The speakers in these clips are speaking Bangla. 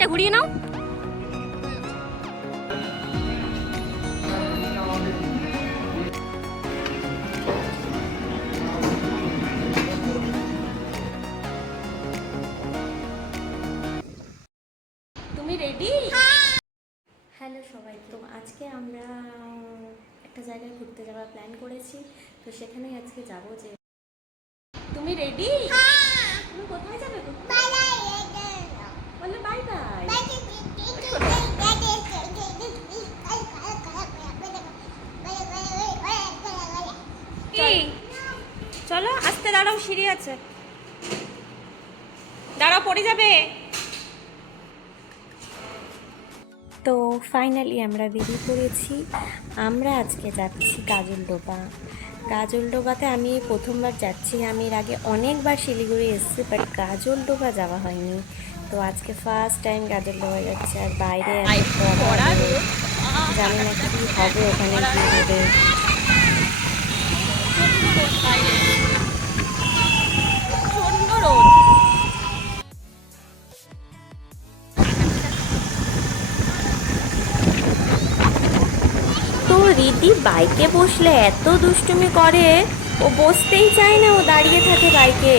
দিকটা ঘুরিয়ে নাও। তুমি রেডি? হ্যালো সবাই, তো আজকে আমরা একটা জায়গায় ঘুরতে যাওয়ার প্ল্যান করেছি, তো সেখানেই আজকে যাব। যে তুমি রেডি? তুমি কোথায় যাবে? বলে বাই বাই। চলো আস্তে দাঁড়াও, সিঁড়ি আছে, দাঁড়াও পড়ে যাবে। তো ফাইনালি আমরা বেরিয়ে পড়েছি। আমরা আজকে যাচ্ছি গাজলডোবা। গাজলডোবাতে আমি প্রথমবার যাচ্ছি। আমি এর আগে অনেকবার শিলিগুড়ি এসেছি, বাট গাজলডোবা যাওয়া হয়নি। তো আজকে ফার্স্ট টাইম গাজলডোবা যাচ্ছে। আর বাইরে জানি না কি হবে ওখানে গিয়ে হবে। তো রিদি বাইকে বসলে এত দুষ্টুমি করে, ও বসতেই চায় না, ও দাঁড়িয়ে থাকে বাইকে।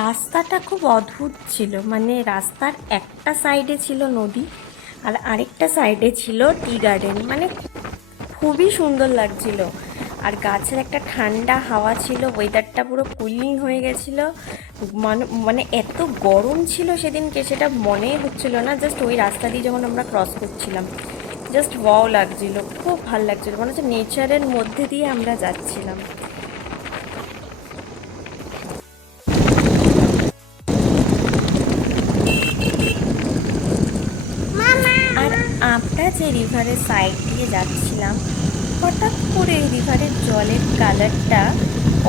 রাস্তাটা খুব অদ্ভুত ছিল, মানে রাস্তার একটা সাইডে ছিল নদী আর আরেকটা সাইডে ছিল টি গার্ডেন। মানে খুবই সুন্দর লাগছিল। আর গাছের একটা ঠান্ডা হাওয়া ছিল, ওয়েদারটা পুরো কুলিং হয়ে গেছিলো। মানে এত গরম ছিল সেদিনকে, সেটা মনেই হচ্ছিল না। জাস্ট ওই রাস্তা দিয়ে যখন আমরা ক্রস করছিলাম, জাস্ট ওয়াও লাগছিল, খুব ভালো লাগছিল, মনে হচ্ছে নেচারের মধ্যে দিয়ে আমরা যাচ্ছিলাম। আর আমরা যে রিভারের সাইড দিয়ে যাচ্ছিলাম, হঠাৎ করে রিভারের জলের কালারটা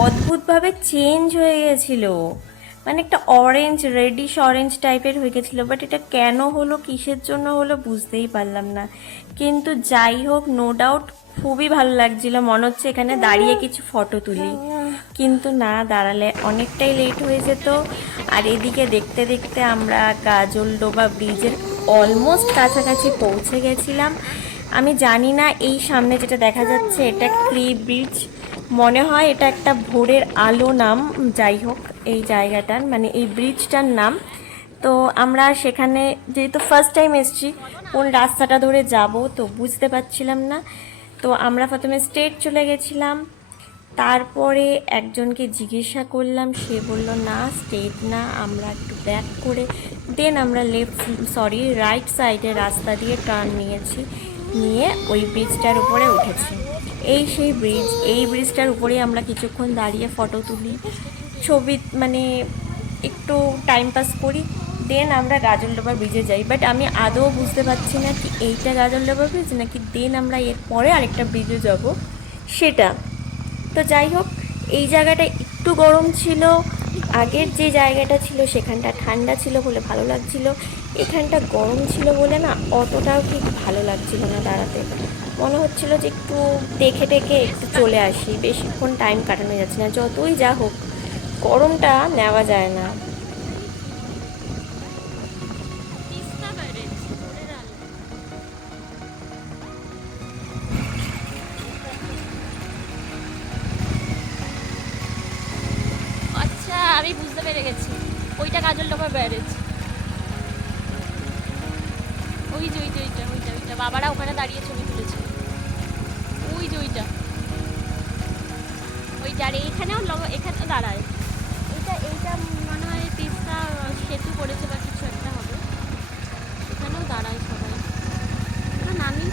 অদ্ভুতভাবে চেঞ্জ হয়ে গেছিল। মানে একটা অরেঞ্জ, রেডিশ অরেঞ্জ টাইপের হয়ে গেছিলো। বাট এটা কেন হলো, কিসের জন্য হলো, বুঝতেই পারলাম না। কিন্তু যাই হোক, নো ডাউট খুবই ভালো লাগছিল। মনে হচ্ছে এখানে দাঁড়িয়ে কিছু ফটো তুলি, কিন্তু না, দাঁড়ালে অনেকটাই লেট হয়ে যেত। আর এদিকে দেখতে দেখতে আমরা গাজলডোবা ব্রিজের অলমোস্ট কাছাকাছি পৌঁছে গেছিলাম। আমি জানি না এই সামনে যেটা দেখা যাচ্ছে এটা ক্রি ব্রিজ, মনে হয় এটা একটা ভোরের আলো নাম। যাই হোক, এই জায়গাটার মানে এই ব্রিজটার নাম। তো আমরা সেখানে যেহেতু ফার্স্ট টাইম এসেছি, কোন রাস্তাটা ধরে যাব তো বুঝতে পারছিলাম না। তো আমরা প্রথমে স্ট্রেট চলে গেছিলাম, তারপরে একজনকে জিজ্ঞাসা করলাম, সে বলল না স্ট্রেট না, আমরা একটু ব্যাক করে দেন আমরা রাইট সাইডে রাস্তা দিয়ে টার্ন নিয়েছি, নিয়ে ওই ব্রিজটার উপরে উঠেছি। এই সেই ব্রিজ, এই ব্রিজটার উপরেই আমরা কিছুক্ষণ দাঁড়িয়ে ফটো তুলি, ছবি মানে একটু টাইম পাস করি, দেন আমরা গাজলডোবা ব্রিজে যাই। বাট আমি আদৌ বুঝতে পারছি না কি এইটা গাজলডোবা ব্রিজ নাকি দেন আমরা এরপরে আরেকটা ব্রিজে যাব সেটা। তো যাই হোক, এই জায়গাটা একটু গরম ছিল, আগের যে জায়গাটা ছিল সেখানটা ঠান্ডা ছিল বলে ভালো লাগছিল, এখানটা গরম ছিল বলে না অতটাও ঠিক ভালো লাগছিল না দাঁড়াতে। মনে হচ্ছিল যে একটু দেখে দেখে একটু চলে আসি, বেশিক্ষণ টাইম কাটানো যাচ্ছে না। যতই যা হোক গরমটা নেওয়া যায় না। আচ্ছা, আমি বুঝতে পেরে গেছি, ওইটা গাজলডোবা ব্যারেজ। ওই যে ওইটা ওইটা ওইটা ওইটা বাবারা ওখানে দাঁড়িয়ে ছবি তুলেছে। ওই যে ওইটা ওইটা, আর এইখানেও এখানেও দাঁড়ায়। এইটা এইটা মনে হয় তিস্তা সেতু করেছে বা কিছু একটা হবে, এখানেও দাঁড়ায় সবাই। নামি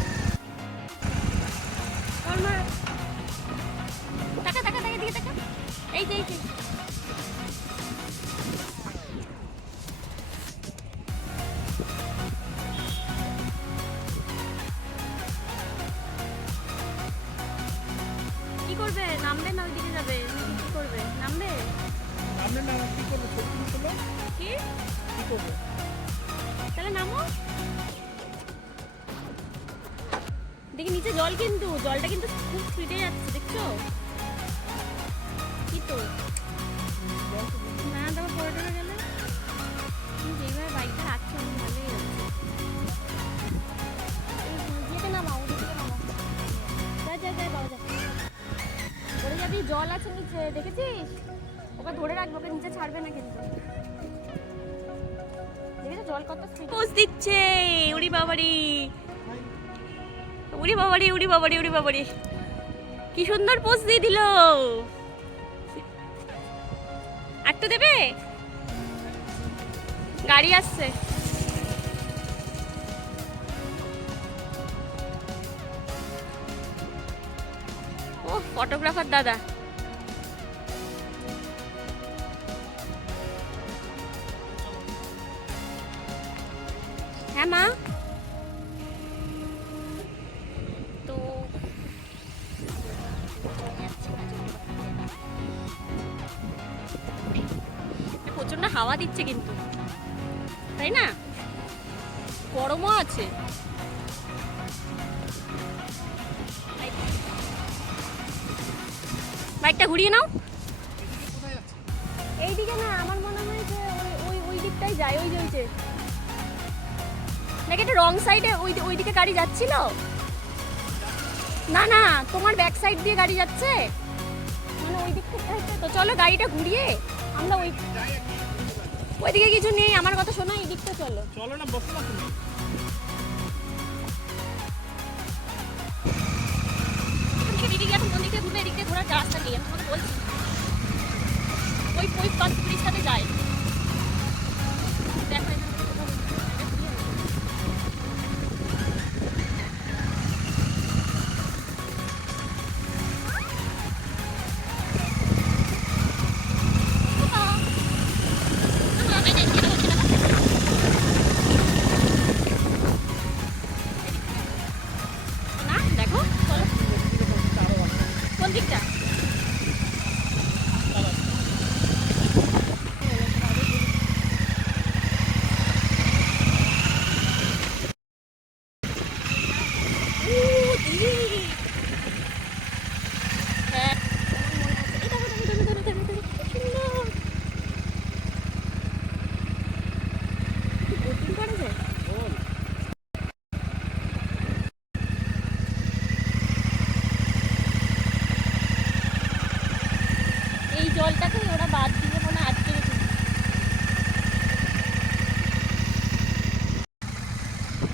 নামবে না ওইদিকে যাবে, কি করবে? নামবে না কি করবে? ছবি তুলো। কি কি করবে? তাহলে নামো। দেখি নিচে জল, কিন্তু জলটা কিন্তু খুব স্পিডে যাচ্ছে, দেখছো? কি তো না তোমার পড়ে টরে গেলে তুমি যেইভাবে বাইকটা রাখছো অনেক ভালোই যাচ্ছে। যেতে নামাও, ওদিকে নামাও। যাই যাই যাই বাবা, যা পড়ে যাবি, জল আছে নিচে, দেখেছিস? ওকে ধরে রাখবো, ওকে নিচে ছাড়বে না কিন্তু। দেখেছো জল কত স্পিড পোজ দিচ্ছে। উড়ি বাবারি, উড়ি বাবারি, উড়ি বাবারি, উড়ি বাবারি, কি সুন্দর পোজ দিয়ে দিল। আর তো দেবে, গাড়ি আসছে। ও ফটোগ্রাফার দাদা। হ্যাঁ মা, তো প্রচন্ড হাওয়া দিচ্ছে কিন্তু, তাই না? গরমও আছে। বাইকটা ঘুরিয়ে নাও। এইদিকে না, আমার মনে হয় যে ওই ওই দিকটাই যায়, ওই যে নাকি এটা রং সাইডে, ওই দিকে গাড়ি যাচ্ছিল। না না, তোমার ব্যাক সাইড দিয়ে গাড়ি যাচ্ছে, মানে ওই দিক থেকে হচ্ছে। তো চলো গাড়িটা ঘুরিয়ে আমরা ওইদিকে কিছু নেই, আমার কথা শোনো, এই দিকটা চলো। চলো না, বসো না তুমি। দিদিকে এখন কোন দিকে ঘুরবে, এদিক দিয়ে ঘোরার রাস্তা নেই, আমি তোমাকে বলছি। ওই পাঁচ ব্রিজটাতে যায়। দেখো এখান থেকে কোথাও ঘুরিয়ে নেই। না দেখো, চলো কোন দিকটা। হ্যাঁ, এই দেখো, দেখো, দেখো, দেখো, দেখো, দেখো, কি সুন্দর। কি boating করেছে? এই জলটাকে ওরা বাদ দিয়ে মনে হয় আটকে রেখেছে।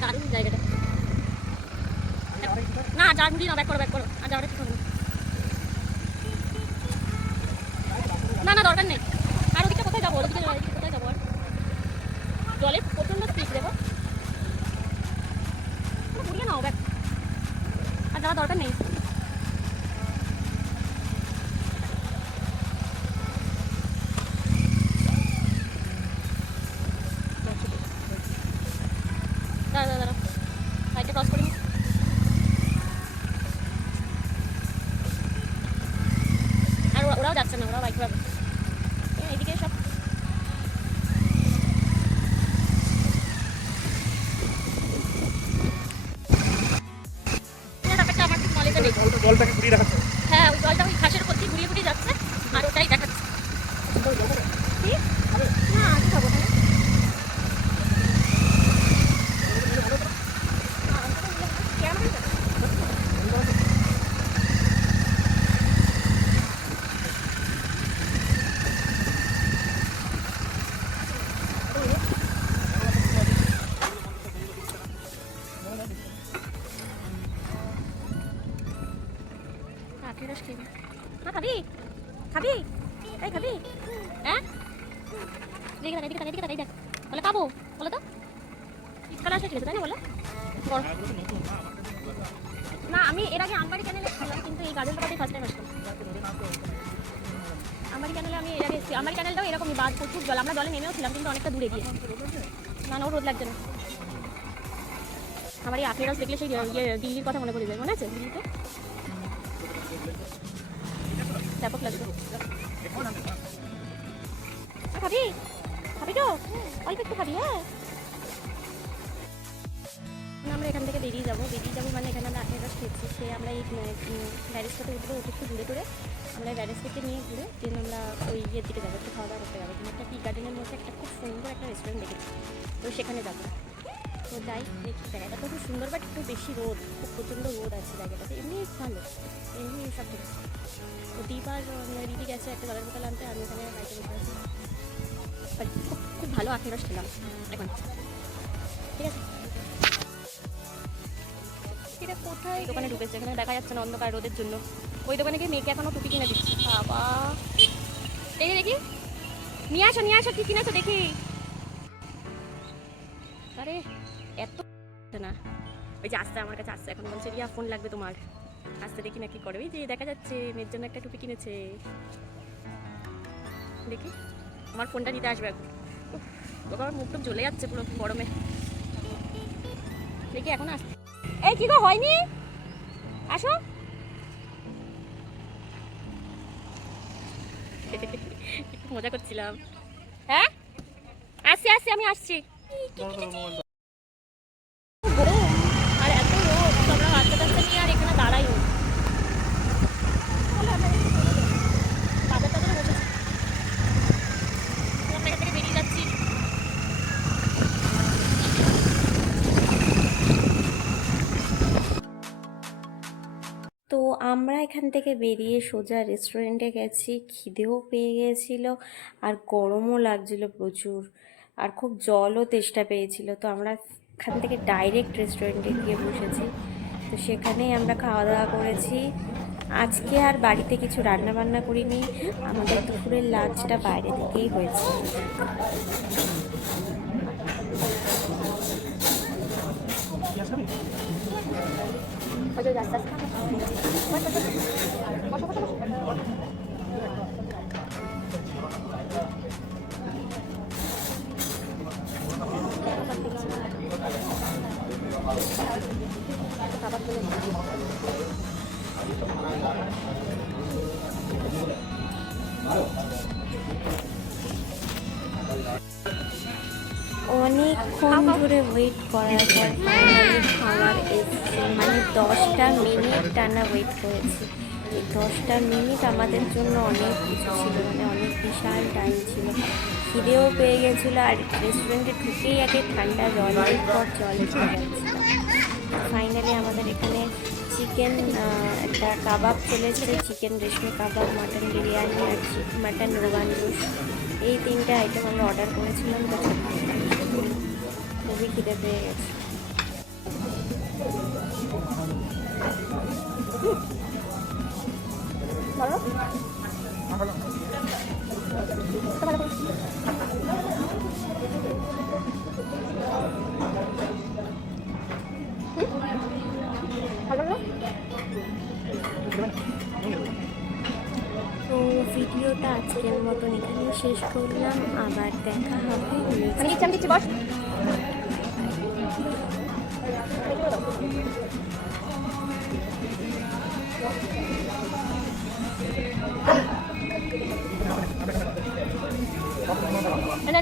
দারুণ জায়গাটা। না যান দিন, ব্যাক করো, ব্যাক করো, আর যাওয়ার কিছু হবে না। না দরকার নেই। আর ওদিকটা কোথায় যাবো, ওদিকে কোথায় যাবো? আর জলে প্রচন্ড স্পিড, দেখো ঘুরিয়ে নাও ব্যাক, আর যাওয়ার দরকার নেই। দাঁড়া দাঁড়া দাঁড়া, লাইটটা ক্রস করে নি। আর ওরাও যাচ্ছে না, ওরাও বাইক ঘোরাবে। এইদিকে সব ব্যাপারটা আমার ঠিক নলেজে নেই। জলটাকে ঘুরিয়ে রাখাচ্ছে। হ্যাঁ, ওই জলটা ওই ঘাসের উপর দিয়ে ঘুরিয়ে ঘুরিয়ে যাচ্ছে, আর ওটাই দেখাচ্ছে। কি? না আমি খাবো না। আখের রস খেয়ে না, খাবি খাবি, এই খাবি? হ্যাঁ এদিকে তাকাই, এদিকে তাকাই, এদিকে তাকাই, দেখ বলে খাবো, বলো তো শীতকাল আসা ঠিক আছে, তাই না? বলো না, আমি এর আগে আমবাড়ি চ্যানেলে ছিলাম, কিন্তু এই গাজলটাতে ফার্স্ট টাইম আসলাম। আমবাড়ি চ্যানেলে আমি এর আগে এসেছি, আমবাড়ি চ্যানেলটাও এরকমই, বাদ প্রচুর জল, আমরা জলে নেমেও ছিলাম কিন্তু অনেকটা দূরে গিয়ে। না না, রোদ লাগছে না। আমার এই আখের রস দেখলে সেই দিল্লির কথা মনে পড়ে যায়, মনে আছে দিল্লিতে? ব্যাপক লাগবে। খাবি খাবি তো অল্প একটু খাবি। হ্যাঁ আমরা এখান থেকে বেরিয়ে যাবো মানে এখানে আমরা 8 খেয়েছি, সে আমরা এই ব্যারেজটাতে উঠবো, উঠে একটু ঘুরে টুরে আমরা ব্যারেজ থেকে নিয়ে ঘুরে দেন আমরা ওই ইয়ের দিকে যাবো, একটু খাওয়া দাওয়া করতে যাবো। এখানে একটা টি গার্ডেনের মধ্যে একটা খুব সুন্দর একটা রেস্টুরেন্ট দেখেছি, তো সেখানে যাবো। তো যাই দেখি, জায়গাটা তো খুব সুন্দর, বাট একটু বেশি রোদ, খুব প্রচণ্ড রোদ আছে জায়গাটাতে। এমনি ভালো, এমনি সব ঠিক আছে। তো দীপ আর দিদি গেছে একটা জলের বোতল আনতে, আমি ওখানে বাইকে বসে আছি। বাট খুব খুব ভালো আখের রস খেলাম এখন, ঠিক আছে। এটা কোথায় দোকানে ঢুকেছে, এখানে দেখা যাচ্ছে না অন্ধকার রোদের জন্য। ওই দোকানে গিয়ে মেয়েকে এখনো টুপি কিনে দিচ্ছি। বাবা দেখি দেখি, নিয়ে আসো কি কিনেছো দেখি। আরে এত না, ওই যে আসছে আমার কাছে আসছে, এখন বলছে রিয়া ফোন লাগবে তোমার, আসতে দেখি না কি করে। ওই যে দেখা যাচ্ছে মেয়ের জন্য একটা টুপি কিনেছে, দেখি আমার ফোনটা নিতে আসবে এখন। ওকে আমার মুখ টুক জ্বলে যাচ্ছে পুরো গরমে, দেখি এখন আসছে। এই কি গো হয়নি, আসো। একটু মজা করছিলাম। হ্যাঁ আসছি আমি আসছি। গরম আর এত রোদ, তো আমরা বাচ্চা কাচ্চা নিয়ে আর এখানে দাঁড়াই নি। বাজার টাজারে বসেছি, আমরা এখান থেকে বেরিয়ে যাচ্ছি। তো আমরা এখান থেকে বেরিয়ে সোজা রেস্টুরেন্টে গেছি, খিদেও পেয়ে গিয়েছিল আর গরমও লাগছিল প্রচুর, আর খুব জলও তেষ্টা পেয়েছিল। তো আমরা এখান থেকে ডাইরেক্ট রেস্টুরেন্টে গিয়ে বসেছি, তো সেখানেই আমরা খাওয়া দাওয়া করেছি। আজকে আর বাড়িতে কিছু রান্না বান্না করিনি, আমাদের দুপুরের লাঞ্চটা বাইরে থেকেই হয়েছে। অনেকক্ষণ ধরে ওয়েট করার পর ফাইনালি খাবার এসছে, মানে 10টা মিনিট টানা ওয়েট করেছি। এই 10টা মিনিট আমাদের জন্য অনেক কিছু ছিল, মানে অনেক বিশাল টাইম ছিল। খিদেও পেয়ে গেছিলো, আর রেস্টুরেন্টে ঢুকেই আগে ঠান্ডা জলের পর জল এসে যাচ্ছিল। ফাইনালি আমাদের এখানে চিকেন একটা কাবাব চলেছে, চিকেন রেশমি কাবাব, মাটন বিরিয়ানি আর মাটন রোগান জোশ, এই 3টে আইটেম আমরা অর্ডার করেছিলাম। তো খুবই খিদে পেয়ে গেছে। তো ভিডিওটা আজকের মতন এখানে শেষ করলাম, আবার দেখা হবে আমি বস। না